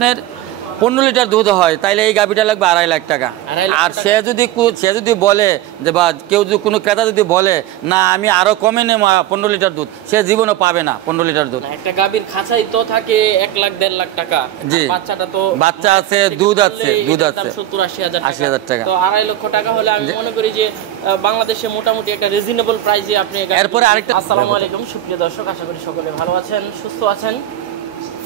আপনার 15 লিটার দুধ হয় তাইলে এই গাভীটা লাগবে 2.5 লাখ টাকা। আর সে যদি বলে যে বা কেউ যদি কোনো ক্রেতা যদি বলে না আমি আরো কমে নেব 15 লিটার দুধ, সে জীবনও পাবে না 15 লিটার দুধ। একটা গাভীর খাঁচাই তো থাকে 1 লাখ 1.5 লাখ টাকা, বাচ্চাটা তো বাচ্চা আছে, দুধ আছে 70-80 টাকা। তো 2.5 লক্ষ টাকা হলে আমি মনে করি যে বাংলাদেশে মোটামুটি একটা রিজনেবল প্রাইসে আপনি। এরপরে আরেকটা। আসসালামু আলাইকুম সুপ্রিয় দর্শক, আশা করি সকলে ভালো আছেন, সুস্থ আছেন।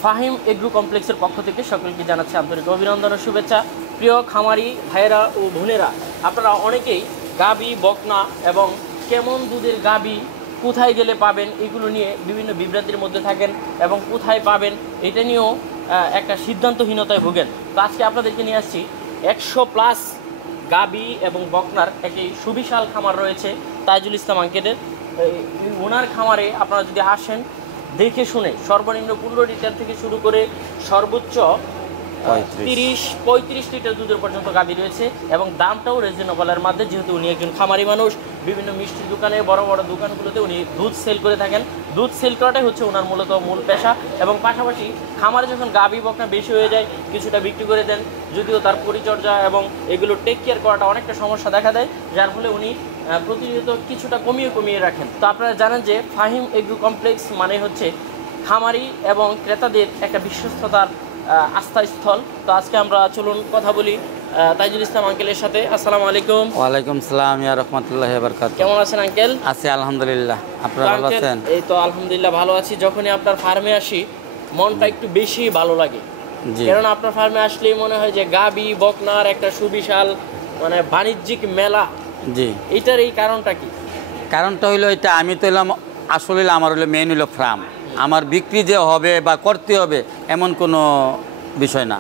ফাহিম এগ্রো কমপ্লেক্সের পক্ষ থেকে সকলকে জানাচ্ছি আন্তরিক অভিনন্দন ও শুভেচ্ছা। প্রিয় খামারি ভাইয়েরা ও বোনেরা, আপনারা অনেকেই গাবি, বকনা এবং কেমন দুধের গাবি কোথায় গেলে পাবেন এগুলো নিয়ে বিভিন্ন বিভ্রান্তির মধ্যে থাকেন এবং কোথায় পাবেন এটা নিয়েও একটা সিদ্ধান্তহীনতায় ভোগেন। তো আজকে আপনাদেরকে নিয়ে আসছি 100+ গাবি এবং বকনার একটি সুবিশাল খামার রয়েছে তাইজুল ইসলাম আঙ্কেলের। ওনার খামারে আপনারা যদি আসেন দেখে শুনে সর্বনিম্ন 15 লিটার থেকে শুরু করে সর্বোচ্চ 30-35 লিটার দুধের পর্যন্ত গাভী রয়েছে এবং দামটাও রিজনেবলের মধ্যে, যেহেতু উনি একজন খামারি মানুষ। বিভিন্ন মিষ্টির দোকানে, বড় বড় দোকানগুলোতে উনি দুধ সেল করে থাকেন। দুধ সেল করাটাই হচ্ছে ওনার মূলত মূল পেশা এবং পাশাপাশি খামারে যখন গাভী বকনা বেশি হয়ে যায় কিছুটা বিক্রি করে দেন, যদিও তার পরিচর্যা এবং এগুলো টেক কেয়ার করাটা অনেকটা সমস্যা দেখা দেয়, যার ফলে উনি প্রতিনিয়ত কিছুটা কমিয়ে রাখেন। তো আপনারা জানেন যে ফাহিম এগ্রো কমপ্লেক্স মানে হচ্ছে খামারি এবং ক্রেতাদের একটা বিশ্বস্ততার আস্থাস্থল। তো আজকে আমরা চলুন কথা বলি তাইজুল ইসলাম আঙ্কেলের সাথে। আসসালামু আলাইকুম। ওয়ালাইকুম সালাম ইয়া রাহমাতুল্লাহি ওয়া বারাকাতুহু। কেমন আছেন আঙ্কেল? আছি আলহামদুলিল্লাহ, আপনারা ভালো আছেন? এই তো আলহামদুলিল্লাহ ভালো আছি। যখনই আপনার ফার্মে আসি মনটা একটু বেশি ভালো লাগে, কারণ আপনার ফার্মে আসলেই মনে হয় যে গাবি বকনার একটা সুবিশাল মানে বাণিজ্যিক মেলা। জি, এটার এই কারণটা কি? কারণটা হইলো এটা, আমি তো এলাম আসলে আমার হলো মেন হলো ফার্ম। আমার বিক্রি যে হবে বা করতে হবে এমন কোনো বিষয় না,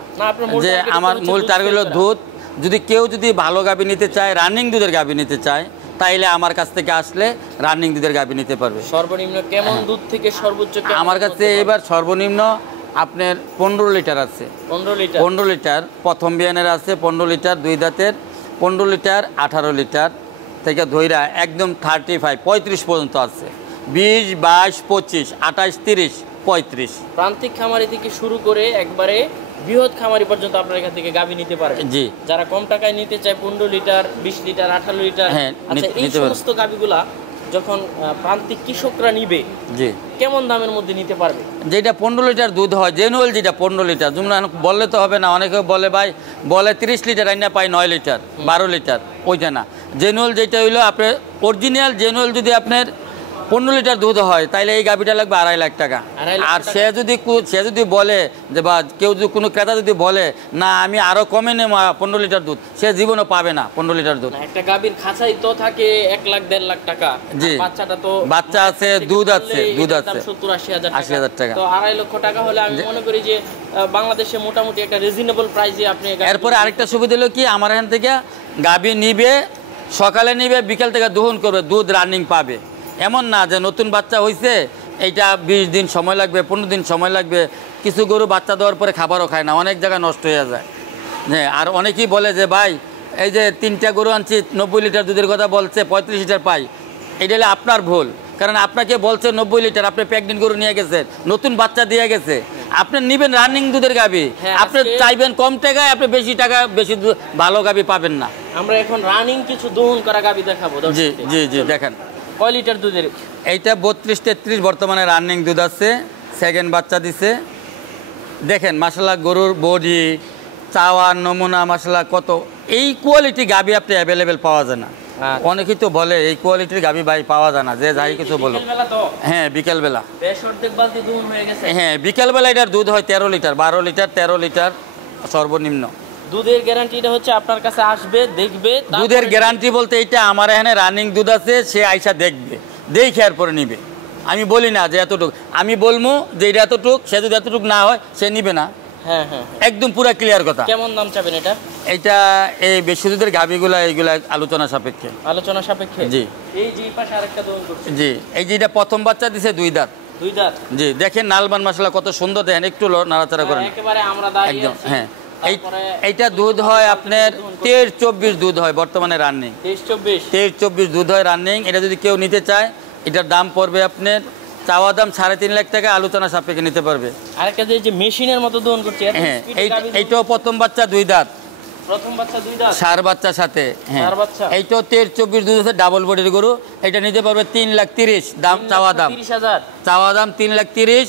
যে আমার মূল টার্গেট হলো দুধ। যদি কেউ ভালো গাভী নিতে চায়, রানিং দুধের গাভী নিতে চায়, তাইলে আমার কাছ থেকে আসলে রানিং দুধের গাভী নিতে পারবে। সর্বনিম্ন কেমন দুধ থেকে সর্বোচ্চ? আমার কাছে এবার সর্বনিম্ন আপনার 15 লিটার আছে। 15 লিটার প্রথম বিয়ানের আছে, 15 লিটার দুই দাঁতের, 15 লিটার 18 লিটার থেকে ধইরা একদম 35-35 পর্যন্ত আছে। 20, 22, 25, 28, 30, 35 প্রান্তিক খামারি থেকে শুরু করে একবারে বৃহৎ খামারি পর্যন্ত আপনার এখান থেকে গাভী নিতে পারে। জি, যারা কম টাকায় নিতে চায় 15 লিটার, 20 লিটার, 18 লিটার, আচ্ছা এই সমস্ত গাভীগুলা যখন প্রান্তিক কৃষকরা নিবে, জি, কেমন দামের মধ্যে নিতে পারবে? যেটা 15 লিটার দুধ হয় জেনুয়েল, যেটা 15 লিটার, যেমন বললে তো হবে না। অনেকে বলে ভাই বলে 30 লিটার আইনা পাই 9 লিটার 12 লিটার, ওইটা না। জেনুয়েল যেটা হইলো আপনার অরিজিনাল জেনুয়েল, যদি আপনার 15 লিটার দুধ হয় তাইলে এই গাভীটা লাগবে 2.5 লাখ টাকা। আর সে যদি বলে যে বা কেউ যদি কোনো ক্রেতা যদি বলে না আমি আরো কমে নেব 15 লিটার দুধ, সে জীবনও পাবে না 15 লিটার দুধ। একটা গাভীর খাঁচাই তো থাকে 1 লাখ 1.5 লাখ টাকা। জি, বাচ্চাটা তো বাচ্চা আছে, দুধ আছে 70-80 টাকা। তো 2.5 লক্ষ টাকা হলে আমি মনে করি যে বাংলাদেশে মোটামুটি একটা রিজনেবল প্রাইসে আপনি। এরপরে আরেকটা সুবিধা হলো কি, আমার এখান থেকে গাভী নিবে, সকালে নিবে, বিকেল থেকে দহন করবে, দুধ রানিং পাবে। এমন না যে নতুন বাচ্চা হয়েছে এইটা 20 দিন সময় লাগবে, 15 দিন সময় লাগবে। কিছু গরু বাচ্চা দেওয়ার পরে খাবারও খায় না, অনেক জায়গায় নষ্ট হয়ে যায়। হ্যাঁ, আর অনেকেই বলে যে ভাই এই যে 3টা গরু আনছি 90 লিটার দুধের কথা বলছে, 35 লিটার পাই। এটা হলে আপনার ভুল, কারণ আপনাকে বলছে 90 লিটার, আপনি প্রেগনেন্ট গরু নিয়ে গেছেন, নতুন বাচ্চা দিয়ে গেছে। আপনি নিবেন রানিং দুধের গাভী, আপনি চাইবেন কম টাকায়, আপনি বেশি টাকা বেশি ভালো গাভী পাবেন না। আমরা এখন রানিং কিছু দহন করা গাভী দেখাবো। জি জি জি, দেখেন কয় লিটার দুধের? এইটা 32-33 বর্তমানে রানিং দুধ আছে, সেকেন্ড বাচ্চা দিছে। দেখেন মাশাআল্লাহ, গরুর বডি, চাওয়ার নমুনা মাশাআল্লাহ কত। এই কোয়ালিটি গাভী আপনি অ্যাভেলেবেল পাওয়া যায় না। অনেকেই তো বলে এই কোয়ালিটির গাভী ভাই পাওয়া যায় না, যে যাই কিছু বলো। হ্যাঁ, বিকেলবেলা। হ্যাঁ, বিকেলবেলা এটার দুধ হয় 13 লিটার, 12 লিটার, 13 লিটার সর্বনিম্ন। দুধের গ্যারান্টিটা হচ্ছে আপনার কাছে আসবে, দেখবে। দুধের গ্যারান্টি বলতে এইটা আমার এখানে রানিং দুধ আছে, সে আইসা দেখবে, দেখে এরপরে নিবে। আমি বলি না যে এতটুক, আমি বলবো যে এটা এতটুক, সে যদি এতটুক না হয় সে নিবে না। হ্যাঁ হ্যাঁ, একদম পুরো ক্লিয়ার কথা। কেমন দাম চাবেন এটা? এইটা এই বেশি দুধের গাভীগুলা এইগুলা আলোচনা সাপেক্ষে। আলোচনা সাপেক্ষে? জি। এই যে পাশে আরেকটা দোন করছে। জি, এই যে এটা প্রথম বাচ্চা দিছে 2 দাঁত। 2 দাঁত? জি, দেখেন নালবান মাশাআল্লাহ কত সুন্দর, দেখেন একটু নাড়াচাড়া করেন। একেবারে আমরা দাঁড়িয়ে আছি। হ্যাঁ, এইটা দুধ হয় আপনার 23-24 দুধ হয় বর্তমানে রানিং। 23-24 দুধ হয় রানিং। এটা যদি কেউ নিতে চায় এটার দাম পড়বে আপনার চাওয়া দাম 3.5 লাখ টাকা, আলোচনা সাপেক্ষে নিতে পারবে। আরেকটা যে মেশিনের মতো দহন করছে, হ্যাঁ এইটাও প্রথম বাচ্চা 2 দাঁত, প্রথম বাচ্চা 2 দাঁত, সার বাচ্চার সাথে। হ্যাঁ এইটাও 13-24 দুধ আছে, ডাবল বডির গরু। এটা নিতে পারবে 3,30,000 দাম, চাওয়া দাম 30,000, চাওয়া দাম 3,30,000,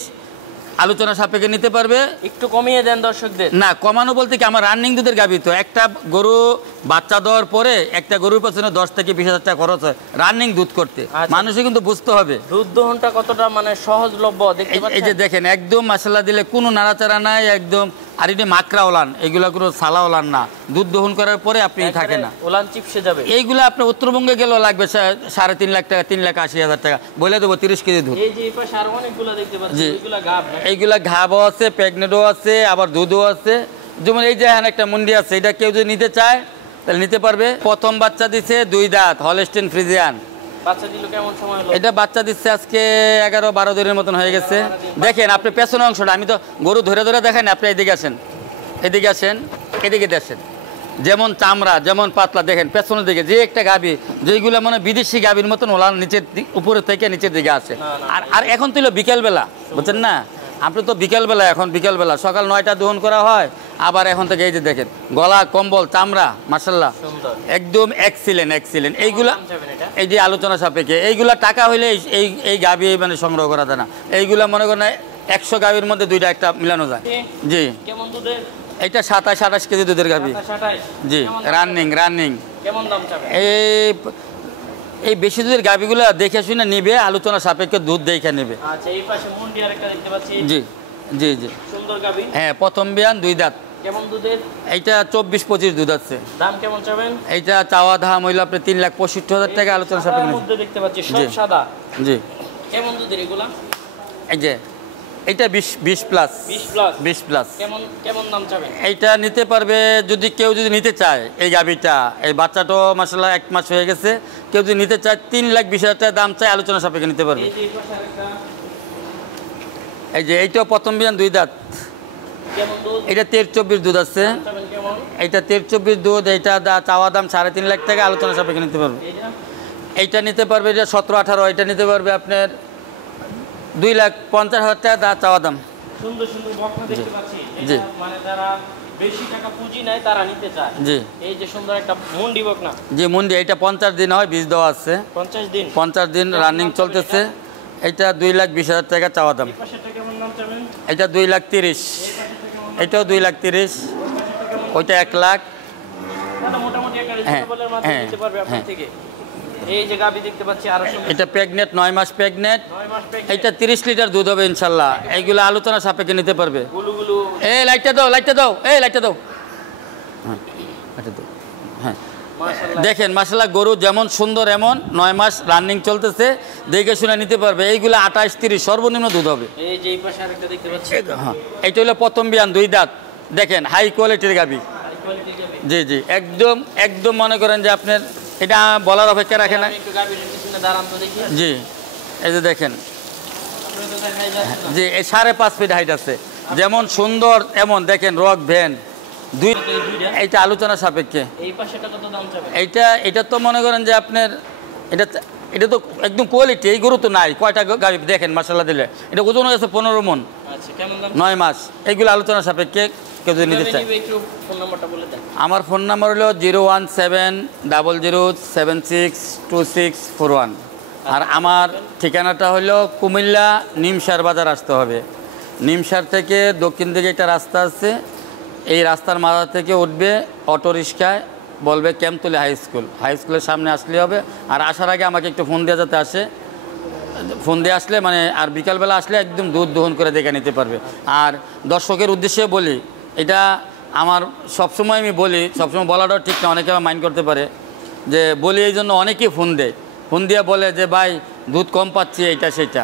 আলোচনা সাপেক্ষে নিতে পারবে। একটু কমিয়ে দেন দর্শকদের। না কমানো বলতে কি, আমার রানিং দুধের গাভী তো, একটা গরু বাচ্চা দেওয়ার পরে একটা গরুর পেছনে 10 থেকে 20,000 টাকা খরচ হয় রানিং দুধ করতে। মানুষে কিন্তু বুঝতে হবে দুধ দহনটা কতটা মানে সহজলভ্য। এই যে দেখেন একদম মশলা দিলে কোনো নাড়াচাড়া নাই একদম। আর এটি মাকড়া ওলান, এগুলো কোনো সালা ওলান না। দুধ দহন করার পরে আপনি থাকে না, ওলান চিপসে যাবে। এইগুলো আপনার উত্তরবঙ্গে গেলেও লাগবে 3.5 লাখ টাকা, 3,80,000 টাকা বলে দেবো 30 কেজি দুধ। এই যে এই পাশে আরো অনেকগুলো দেখতে পাচ্ছি, ওইগুলা গাব, এইগুলা ঘাবও আছে, প্রেগনেন্টও আছে, আবার দুধও আছে। যেমন এই যে এখানে একটা মুন্ডি আছে, এটা কেউ যদি নিতে চায় তাহলে নিতে পারবে। প্রথম বাচ্চা দিছে 2 দাঁত, হলস্টেইন ফ্রিজিয়ান। বাচ্চা দিল কেমন সময় হলো? এটা বাচ্চা দিচ্ছে আজকে 11-12 দিনের মতন হয়ে গেছে। দেখেন আপনি পেছনের অংশটা, আমি তো গরু ধরে ধরে দেখেন। আপনি এদিকে আসেন, এদিকে আসেন, এদিকে দেখেন, যেমন চামড়া যেমন পাতলা। দেখেন পেছনের দিকে যে একটা গাভী, যেগুলো মানে বিদেশি গাভীর মতন ওলান নিচের উপরের থেকে নিচের দিকে আসে। আর এখন তো বিকেলবেলা, বুঝছেন না? আপনি তো বিকেলবেলা, এখন বিকেলবেলা, সকাল 9টা দহন করা হয়। আবার এখন থেকে এই যে দেখেন গলা, কম্বল, চামড়া মাশাআল্লাহ একদম এক্সিলেন্ট এক্সিলেন্ট। এইগুলা এই যে আলোচনা সাপেক্ষে, এইগুলা টাকা হইলে এই গাভী মানে সংগ্রহ করা যায় না। এইগুলা মনে করেন 100 গাভীর মধ্যে 2টা একটা মিলানো যায়। জি কেমন দুধের? এটা 27-28 কেজি দুধের গাভী। জি রানিং রানিং। কেমন দাম চাবে? এই বেশি দুধের গাভীগুলো দেখে শুনে নিবে, আলোচনা সাপেক্ষে দুধ দেখে নেবে। আচ্ছা এই পাশে মুন্ডি আরেকটা দেখতে পাচ্ছি। জি জি জি সুন্দর গাভী। হ্যাঁ প্রথম বিয়ান 2 দাঁত। কেমন দুধের? এইটা 24-25 দুধ আছে। দাম কেমন চাবেন? এইটা চাওয়া দাম হইল আপনি 3,65,000 টাকা, আলোচনা সাপেক্ষে মধ্যে দেখতে পাচ্ছি সব সাদা। জি কেমন দুধের এগুলা? এই যে এইটা 20 প্লাস। 20 প্লাস। কেমন দাম চাবেন? এইটা নিতে পারবে যদি কেউ যদি নিতে চায়। এই গাভীটা, এই বাচ্চাটাও মাশাআল্লাহ 1 মাস হয়ে গেছে। কেউ যদি নিতে চায় 3,20,000 টাকা দাম চাই, আলোচনা সাপেক্ষে নিতে পারবে। এই যে এইটাও প্রথম বিয়ান 2 দাঁত। এটা 13-24 দুধ আছে। এইটা 13-24 দুধ। এইটা চাওয়া দাম 3.5 লাখ টাকা, আলোচনা সাপেক্ষে নিতে পারবে। এইটা নিতে পারবে, এটা 17-18। এটা নিতে পারবে আপনার 2,50,000 টাকা চাওয়া দাম। সুন্দর সুন্দর বকনা দেখতে পাচ্ছি। জি মানে যারা বেশি টাকা পুঁজি নাই তারা নিতে চায়। জি এই যে সুন্দর একটা মুন্ডি বকনা। জি মুন্ডি। এটা 50 দিন হয়, বীজ দেওয়া আছে। 50 দিন রানিং চলতেছে। এটা 2,20,000 টাকা চাওয়া দাম। এটা 2,30,000। এটাও 2,30,000। ওইটা 1 লাখ। মোটামুটি একটা রিজনেবলের মধ্যে নিতে পারবে আপনি থেকে। এই যে গাভী দেখতে পাচ্ছি আরো সুন্দর। এটা প্রেগনেন্ট, 9 মাস প্রেগনেন্ট। এটা 30 লিটার দুধ হবে ইনশাআল্লাহ। এইগুলো আলোচনা সাপেক্ষে নিতে পারবে। গুলুগুলু এই লাইটটা দাও, লাইটটা দাও, এই লাইটটা দাও। হ্যাঁ এটা দাও। হ্যাঁ মাশাআল্লাহ দেখেন মাশাআল্লাহ গরু যেমন সুন্দর এমন 9 মাস রানিং চলতেছে, দেখে শুনে নিতে পারবে। এইগুলো 28-30 সর্বনিম্ন দুধ হবে। এই যে এই পাশে আরেকটা দেখতে পাচ্ছি। হ্যাঁ এটা হলো প্রথম বিয়ান 2 দাঁত। দেখেন হাই কোয়ালিটির গাভী। জি জি একদম একদম মনে করেন যে আপনার এটা বলার অপেক্ষা রাখে না। জি এই যে দেখেন, জি এই 5.5 ফিট হাইট আছে। যেমন সুন্দর এমন দেখেন রক ভ্যান 2। এইটা আলোচনা সাপেক্ষে। এটা তো মনে করেন যে আপনার এটা তো একদম কোয়ালিটি। এই গরু তো নাই। কয়টা গাভী দেখেন মাশাআল্লাহ দিলে। এটা ওজন হয়েছে 15 মণ। 9 মাস। এইগুলো আলোচনা সাপেক্ষে কেউ যদি নিতে চায়। আমার ফোন নাম্বার হলো 01700762641। আর আমার ঠিকানাটা হলো কুমিল্লা নিমসার বাজার আসতে হবে। নিমসার থেকে দক্ষিণ দিকে একটা রাস্তা আছে, এই রাস্তার মাথা থেকে উঠবে অটো রিক্সায়, বলবে ক্যাম্পতলী হাই স্কুল। হাই স্কুলের সামনে আসলে হবে। আর আসার আগে আমাকে একটু ফোন দেওয়া যাতে আসে। ফোন দিয়ে আসলে মানে আর বিকালবেলা আসলে একদম দুধ দহন করে দেখে নিতে পারবে। আর দর্শকের উদ্দেশ্যে বলি, এটা আমার সবসময় আমি বলি, সবসময় বলাটাও ঠিক না, অনেকে মাইন্ড করতে পারে যে বলি, এই জন্য অনেকেই ফোন দেয়। ফোন দিয়ে বলে যে ভাই দুধ কম পাচ্ছি, এইটা সেটা।